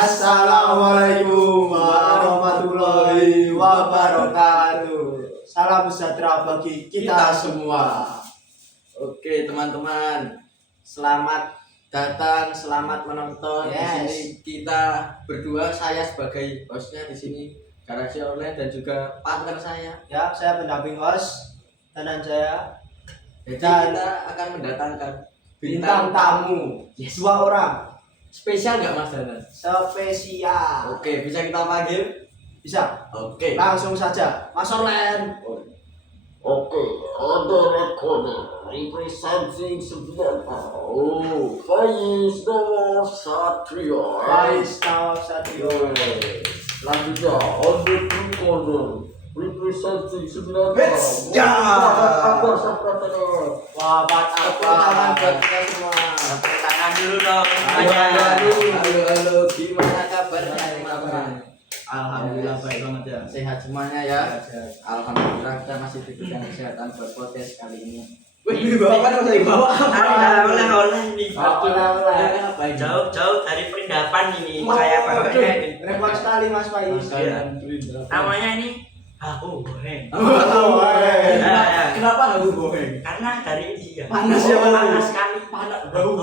Assalamualaikum warahmatullahi wabarakatuh. Salam sejahtera bagi kita semua. Oke teman-teman, selamat datang, selamat menonton. Di sini kita berdua, saya sebagai hostnya di sini Garasi Online dan juga partner saya. Ya, saya pendamping host dan saya. Jadi Dan kita akan mendatangkan bintang tamu, dua orang spesial nggak Mas Danan? spesial. Oke, bisa kita panggil? Bisa. Oke. Langsung saja, Mas Orlen. Oke, ada recorder representing 9 Faiz Noor Satrio. Faiz Noor Satrio. Selanjutnya ada recorder representing 9 Ya. Akbar Sapratana. Wafat Tepuk tangan buat kita semua. Tepuk tangan dulu dong Halo, semuanya. halo, gimana kabarnya teman-teman? Alhamdulillah baik banget ya. Sehat semuanya ya. Alhamdulillah kita masih diberikan kesehatan buat podcast kali ini. Wih, bawa apa nih? Bawa Oleh ini. Oleh. Jauh-jauh dari perindapan ini Wah, saya bawanya ini. repot sekali Mas Faiz. Namanya ini Aku Boheng. Kenapa nggak bohong? Karena dari dia Panas ya, panas sekali. Panas Bau.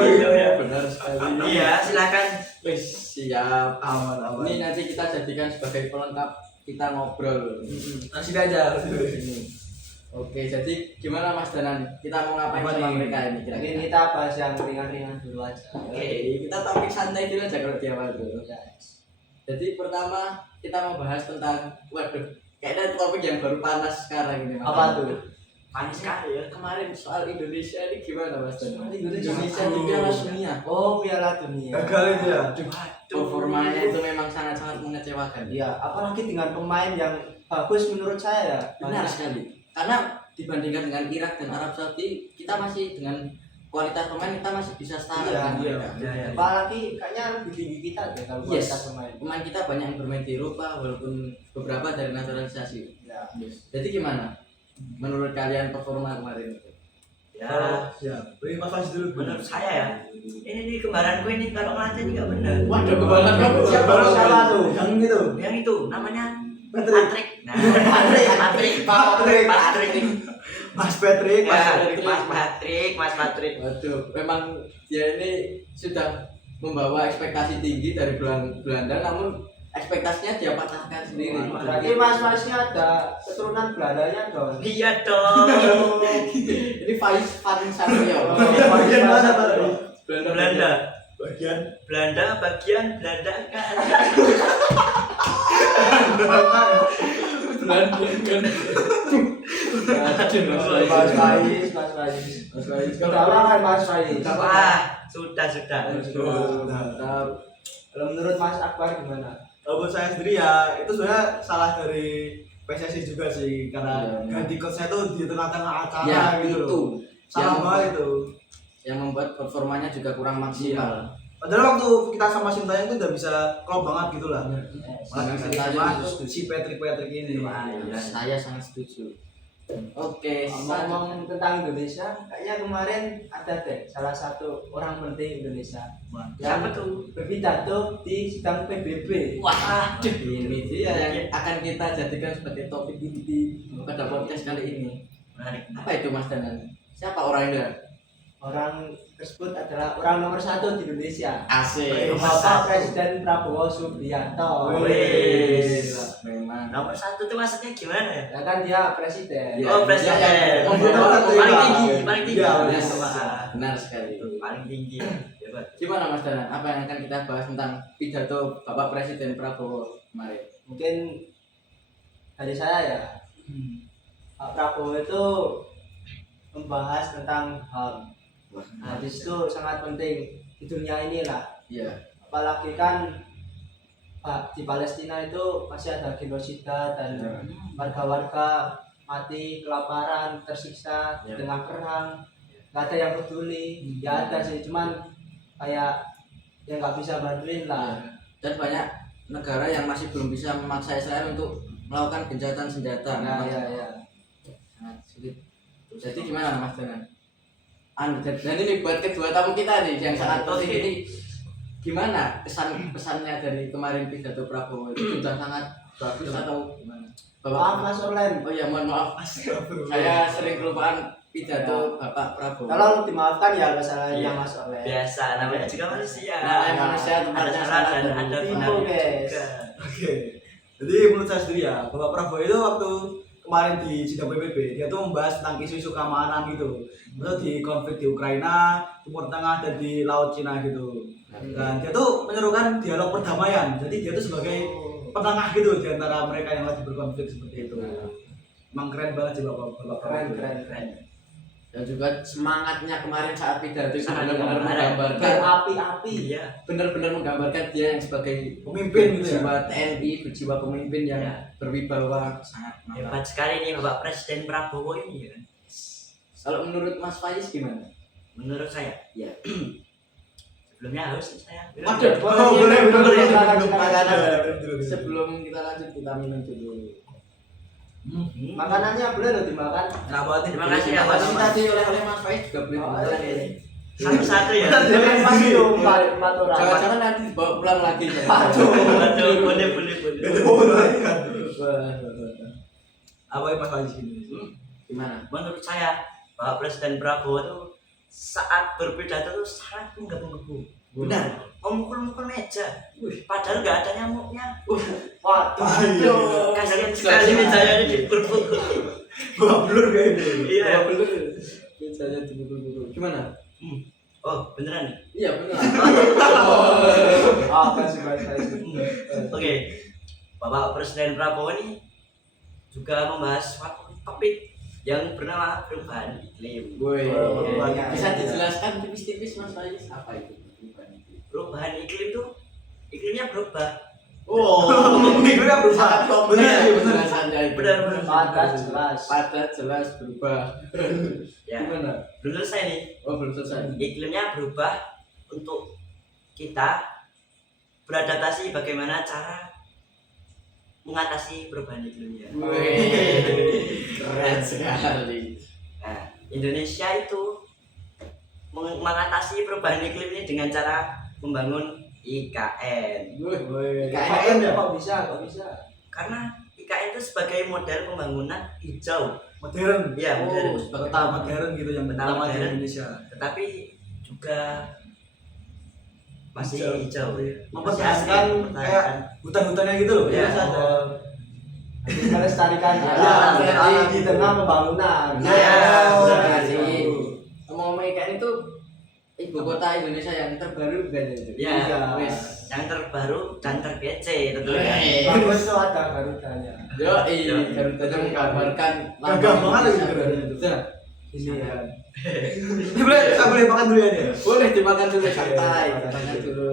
Gitu ya. Benar sekali. Iya, silakan. Wis siap. Aman. Ini nanti kita jadikan sebagai pelengkap kita ngobrol. Kasih aja. Ini. Oke, jadi gimana Mas Danan? Kita mau ngapain sama mereka ini Mungkin kira-kira? kita bahas yang ringan-ringan dulu aja. Oke, kita topik santai dulu aja kalau di awal dulu. Jadi pertama kita mau bahas tentang, waduh, kayaknya topik yang baru panas sekarang ini. Mas. Apa tuh? Panas sekali ya. Kemarin soal Indonesia ini gimana Mas Danan? Indonesia. di Piala Dunia. Oh, Piala Dunia. Gagal itu ya. Performanya itu memang sangat-sangat mengecewakan. Iya, apalagi dengan pemain yang bagus menurut saya ya. Benar sekali. Karena dibandingkan dengan Irak dan Arab Saudi, kita masih dengan kualitas pemain kita masih bisa setara dengan mereka. Iya. Apalagi kayaknya lebih tinggi kita deh kalau Yes. kualitas pemain. Pemain kita banyak yang bermain di Eropa walaupun beberapa dari naturalisasi. Ya. Jadi gimana? Menurut kalian performa kemarin itu? Ya, Ya, beri Mas Faiz dulu. menurut saya ya. Ini nih kembaranku ini kalau ngelatih ini nggak benar. Waduh, kembaran kamu siapa? Siapa tuh? Yang itu. Yang itu namanya Patrick. Patrick. Nah, Patrick. Patrick. Mas Patrick. Mas Patrick. Waduh, memang dia ini sudah membawa ekspektasi tinggi dari Belanda, namun ekspektasinya dia patahkan sendiri. Berarti Mas Faiznya ada keturunan Belandanya dong. Iya dong. Ini Faiz Van Sanrio. Bagian mana tadi? Belanda. Bagian. Belanda bagian Belanda kan. Belanda kan. Mas Faiz. Udah lama kan Mas Faiz? Wah, sudah. Mantap. Kalau menurut Mas Akbar gimana? Kalau buat saya sendiri ya, itu sebenarnya salah dari PSSI juga sih, karena Iya. ganti coachnya tuh di tengah-tengah acara Ya, gitu. itu Salah yang banget itu. yang membuat performanya juga kurang maksimal. Padahal waktu kita sama Sintayong tuh udah bisa klop banget gitu lah. Malah Dengan diganti Sintayong sama itu si Patrick ini. Ya, saya sangat setuju. Oke, Ngomong tentang Indonesia, kayaknya kemarin ada deh salah satu orang penting Indonesia Siapa yang tuh? berpidato di sidang PBB. Wah, ini dia yang akan kita jadikan sebagai topik inti pada podcast kali ini. menarik. Apa itu Mas Danan? Siapa orangnya? Orang tersebut adalah orang nomor 1 di Indonesia. Asik. Bapak Presiden Prabowo Subianto. Wih. Memang. Nomor 1 tuh maksudnya gimana ya? Ya kan dia presiden. Ya, Oh, presiden. ya, ya. Paling tinggi, paling tinggi. Iya, Ya, Wah, benar sekali. paling tinggi. Hebat. Gimana Mas Danan? Apa yang akan kita bahas tentang pidato Bapak Presiden Prabowo kemarin? Mungkin dari saya ya, Pak Prabowo itu membahas tentang HAM. Nah, di situ sangat penting di dunia ini lah. Iya. Apalagi kan di Palestina itu masih ada genosida dan warga-warga mati kelaparan, tersiksa di Ya. tengah perang. Nggak ada yang peduli. Ya ada sih, cuman kayak yang nggak bisa bantuin lah. Dan banyak negara yang masih belum bisa memaksa Israel untuk melakukan gencatan senjata. Nah, Memang ya. sangat sulit. Jadi gimana Mas Danan? Dan ini buat kedua tamu kita nih yang sangat penting ini, gimana pesannya dari kemarin pidato Prabowo itu sudah sangat bagus atau gimana? Maaf Mas Orlen. Oh ya mohon maaf saya sering kelupaan pidato Bapak Prabowo. Tolong dimaafkan ya masalahnya Iya. Mas Orlen. Biasa, namanya juga manusia. Namanya manusia, ada tempatnya salah salah dan dan ada tipu, benarnya guys. juga. Oke. Jadi menurut saya sendiri ya, Bapak Prabowo itu waktu kemarin di sidang PBB dia tuh membahas tentang isu-isu keamanan gitu. Terus di konflik di Ukraina, Timur Tengah dan di Laut Cina gitu. Dan dia tuh menyerukan dialog perdamaian. Jadi dia tuh sebagai penengah gitu di antara mereka yang lagi berkonflik seperti itu. Emang keren banget sih Bapak Keren Prabowo. keren. Dan juga semangatnya kemarin saat pidato itu Sangat benar-benar kemarin. menggambarkan Api-api. Iya. benar-benar menggambarkan dia yang sebagai Pemimpin gitu ya. berjiwa TNI, berjiwa pemimpin yang Ya. berwibawa sangat mantap. Hebat sekali nih Bapak Presiden Prabowo ini kan. Kalau menurut Mas Faiz gimana? Menurut saya, Ya. sebelumnya harus saya. Waduh, Boleh. Silakan, Silakan. silakan. Sebelum kita lanjut kita minum dulu. Makanannya boleh loh dimakan. Nah, buat Terima kasih ya Terima Mas. kasih tadi oleh Mas Faiz juga boleh Oh, dimakan iya. ini. Satu-satu ya. Pasti dong empat orang. Jangan-jangan nanti dibawa pulang lagi. Waduh, boleh. apa yang Mas Faiz ini? Gimana? Menurut saya, Bapak Presiden Prabowo itu saat berpidato itu sangat menggebu-gebu. Benar, memukul-mukul meja. Padahal nggak ada nyamuknya. Waduh. Kasihan sekali mejanya ini dipukul. Gua blur kayak gitu. Iya. Saya dipukul-pukul. Gimana? Oh, beneran nih? Iya benar. Apa sih Mas? Oke. Bapak Presiden Prabowo ini juga membahas suatu topik yang bernama perubahan iklim. Woi, iya. bisa dijelaskan tipis-tipis Mas Faiz apa itu perubahan iklim? Perubahan iklim tuh iklimnya berubah. Oh, mikirnya berusaha. Bener sih, bener. Penjelasannya itu. Benar. Padat jelas. Padat jelas berubah. Ya, Gimana? belum selesai nih. Oh belum selesai. Iklimnya berubah untuk kita beradaptasi bagaimana cara mengatasi perubahan iklimnya. Wih, keren sekali. Nah, Indonesia itu mengatasi perubahan iklim ini dengan cara membangun IKN. Wih, IKN ya kok bisa? Karena IKN itu sebagai model pembangunan hijau. Modern. Iya, modern. Peta modern gitu yang Peta pertama di modern. Indonesia. Tetapi juga masih hijau ya. Mempertahankan kayak hutan-hutannya gitu loh. Iya. Masih ada. Melestarikan Ya, alam berarti di tengah pembangunan. Ya, benar. gitu. Ngomong-ngomong IKN itu ibu kota Indonesia yang terbaru bukan itu? Ya, Wis. yang terbaru dan terkece tentunya. Bagus tuh ada Garudanya. Yo, ini Garuda menggambarkan Gagah banget lagi Indonesia. Garudanya itu. Ini ya. Ini boleh makan dulu ya dia. Boleh dimakan dulu santai, dimakan dulu.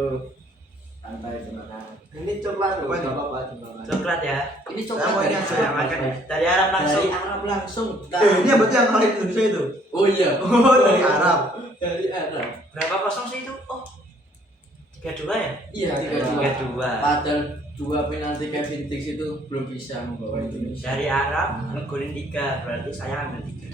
Santai dimakan. Ini coklat loh, Apa ini? enggak apa-apa dimakan. Coklat ya. Ini Saya coklat mau dari yang Saya makan dari Arab langsung. Dari Arab langsung. Ini berarti yang kali Indonesia itu. Oh iya. Oh, dari Arab. Dari Arab. Berapa kosong sih itu? Oh, 32 ya? Iya, 32. 32. Padahal 2 penalti Kevin Dix itu belum bisa membawa Indonesia. Dari Arab ngegolin 3, berarti saya ambil 3.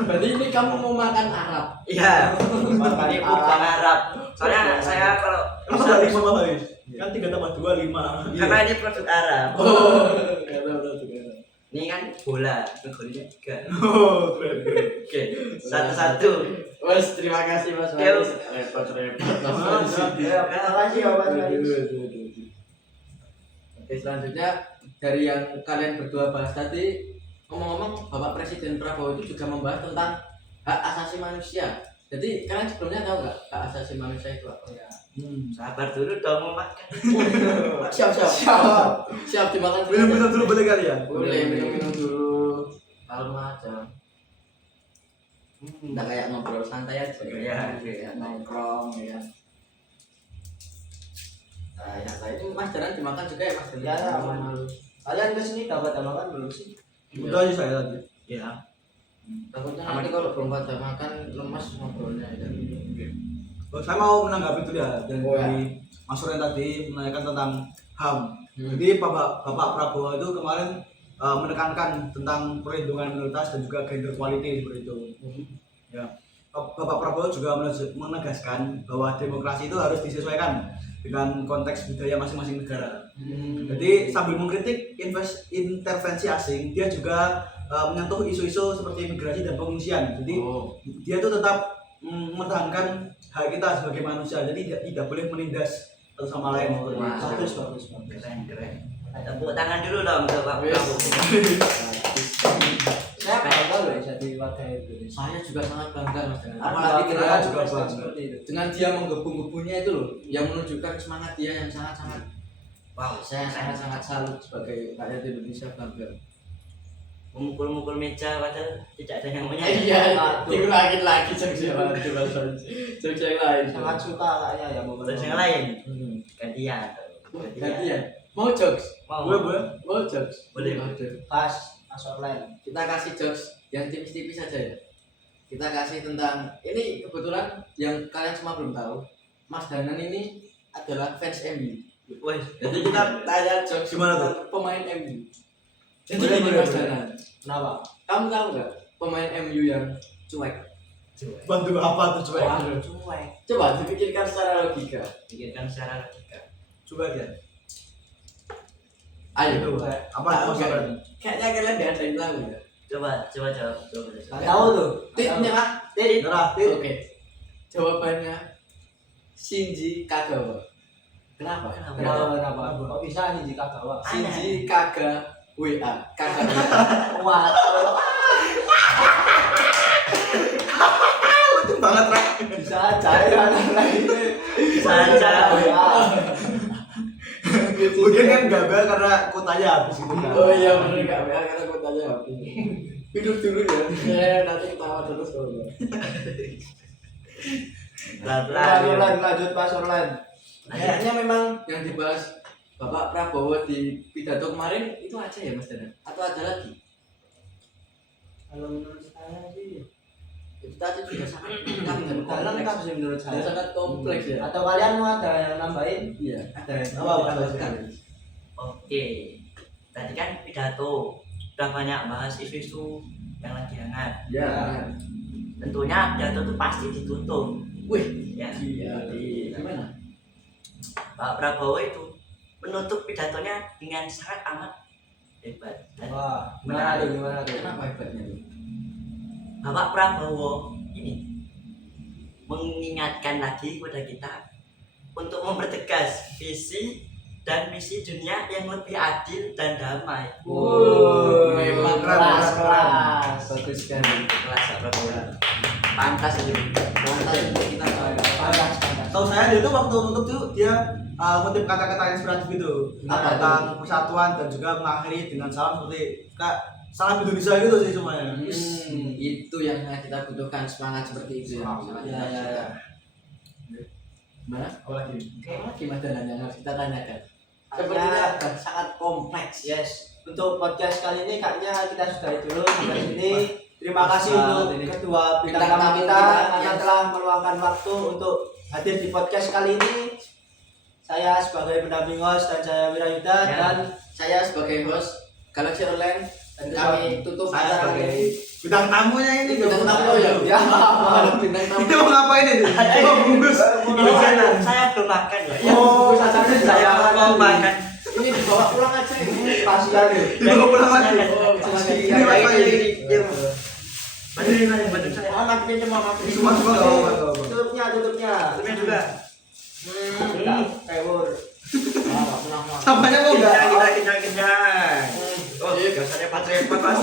Berarti ini kamu mau makan Arab? Iya, Makan ini bukan Arab. Soalnya saya kalau Kenapa dari sama Faiz? Kan 3 tambah 2 5. karena ini produk Arab. Oh, karena berarti karena. Ini kan bola, ngegolinnya 3. Oh, keren. Oke, satu-satu. Mas, terima kasih Mas Yo. Faris. Repot-repot Mas Faris. Ya, terima kasih ya Mas Faris. Oke, selanjutnya dari yang kalian berdua bahas tadi, ngomong-ngomong Bapak Presiden Prabowo itu juga membahas tentang hak asasi manusia. Jadi kalian sebelumnya tahu nggak hak asasi manusia itu apa ya? Sabar dulu dong mau makan. Siap dimakan dulu. Minum-minum dulu boleh kali ya? Boleh minum-minum dulu. Kalem aja. Kita kayak ngobrol santai aja. Iya. Kayak nongkrong ya. Nah, yang lain itu Mas Jaran dimakan juga ya Mas? Ya, aman. Kalian kesini dapat makan belum sih? Udah aja saya tadi. Ya. Takutnya nanti kalau belum pada makan lemas ngobrolnya ya. Oh, saya mau menanggapi itu ya dan Oh, ya. dari Mas Soren tadi menanyakan tentang HAM. Hmm. Jadi Bapak Prabowo itu kemarin menekankan tentang perlindungan minoritas dan juga gender equality seperti itu. Ya. Bapak Prabowo juga menegaskan bahwa demokrasi itu harus disesuaikan dengan konteks budaya masing-masing negara. Jadi sambil mengkritik intervensi asing, dia juga menyentuh isu-isu seperti imigrasi dan pengungsian. Jadi dia itu tetap mempertahankan hak kita sebagai manusia. Jadi tidak boleh menindas satu sama lain. Bagus. Keren. Tepuk tangan dulu dong untuk Pak Prabowo. Saya bangga loh jadi warga Indonesia. Saya juga sangat bangga Mas Danan. Apalagi Apalagi dengan dengan juga juga seperti itu. dengan dia menggebu-gebunya itu loh, yang menunjukkan semangat dia yang sangat-sangat. Wow, saya sangat-sangat salut sebagai rakyat Indonesia bangga. Memukul-mukul meja padahal tidak ada yang punya. Iya, diulangin lagi jokes yang lain. Sangat suka kayaknya ya mau Terus yang lain Hmm. gantian. Gantian. Mau jokes? Mau. Mau jokes? Boleh. pas online. Kita kasih jokes yang tipis-tipis saja ya. Kita kasih tentang ini kebetulan yang kalian semua belum tahu. Mas Danan ini adalah fans MU. Wes, Jadi kita tanya jokes Gimana tuh? tentang pemain MU. Jadi Boleh, gini boleh, Mas boleh. Danan. Kenapa? Kamu tahu nggak pemain MU yang cuek? Bantu apa tuh coba? Cuek. Coba dipikirkan secara logika. pikirkan secara logika. Coba ya. Ayo. Apa maksudnya? Kayaknya kalian tidak ada yang tahu ya. Coba jawab. Nggak tahu tuh. Tit nyerah. Nyerah. Oke. Jawabannya Shinji Kagawa. Kenapa? Kenapa? Kok bisa nih jika gawa? Shinji Kaga WA. Kaga WA. Wah, Lucu banget, Rek. bisa aja ya lagi. Bisa aja. Mungkin kan gagal karena kuotanya habis gitu kan. Oh iya bener Kak WA karena aku tanya habis. Hidup dulu ya. Saya nanti ketawa terus kalau enggak. Lanjut Mas Orlan. Kayaknya memang yang dibahas Bapak Prabowo di pidato kemarin itu aja ya Mas Danan? Atau ada lagi? Kalau menurut saya sih Itu tadi juga sangat lengkap dan lengkap kompleks. sih menurut Dan saya. sangat kompleks ya. Atau kalian mau ada yang nambahin? Iya, ada yang Apa, Mas? ditambahkan. Oke. Tadi kan pidato udah banyak bahas isu-isu yang lagi hangat. Ya. Tentunya pidato itu pasti ditutup. Wih, Ya. iya. Gimana? Pak Prabowo itu menutup pidatonya dengan sangat amat hebat. Dan Wah, gimana tuh? Kenapa hebatnya tuh? Bapak Prabowo ini mengingatkan lagi kepada kita untuk mempertegas visi dan misi dunia yang lebih adil dan damai. Memang kelas. Bagus sekali. Kelas Pak Prabowo. Pantas itu. Pantas untuk kita Pantas. Tahu saya dia tuh waktu nutup tuh dia ngutip kata-kata inspiratif gitu. Apa Tentang persatuan dan juga mengakhiri dengan salam seperti salam Indonesia gitu sih semuanya. Itu yang kita butuhkan, semangat seperti itu ya. Ya. Gimana? Apa lagi? Apa Mas Danan yang harus kita tanyakan? Kayaknya- Sepertinya sangat kompleks. Yes, untuk podcast kali ini kayaknya kita sudahi dulu sampai sini. Terima kasih untuk kedua bintang tamu kita karena telah meluangkan waktu untuk hadir di podcast kali ini. Saya sebagai pendamping host dan saya Wirayuda Ya. dan Saya sebagai host Galaxy Online dan kami tutup Saya acara sebagai ini. bintang tamunya ini. Bintang tamu ya. Ya. Bintang tamu. Ini mau ngapain ini? Mau bungkus. Saya belum makan ya. Oh, saya mau makan. Ini dibawa pulang aja ini. kasihan nih. Dibawa pulang lagi. Ini Ini apa ini? Bantu saya. Anak ini cuma makan. Semua nggak apa-apa. Tutupnya. Tutupnya juga. Kewur. Sampahnya kok enggak? Kenyang. Oh, biasanya patriot pas.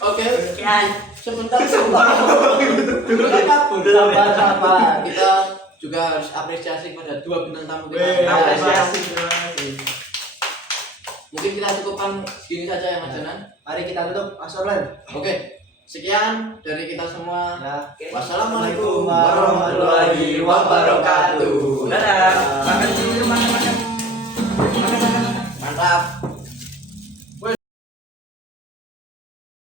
Oke, Sekian. sebentar. Sabar. Kita juga harus apresiasi pada dua bintang tamu kita. Weh, apresiasi. Mungkin kita cukupkan segini saja ya Mas Janan. Mari kita tutup Mas Orlan. Oke, sekian dari kita semua. Ya. Wassalamualaikum warahmatullahi wabarakatuh. Dadah.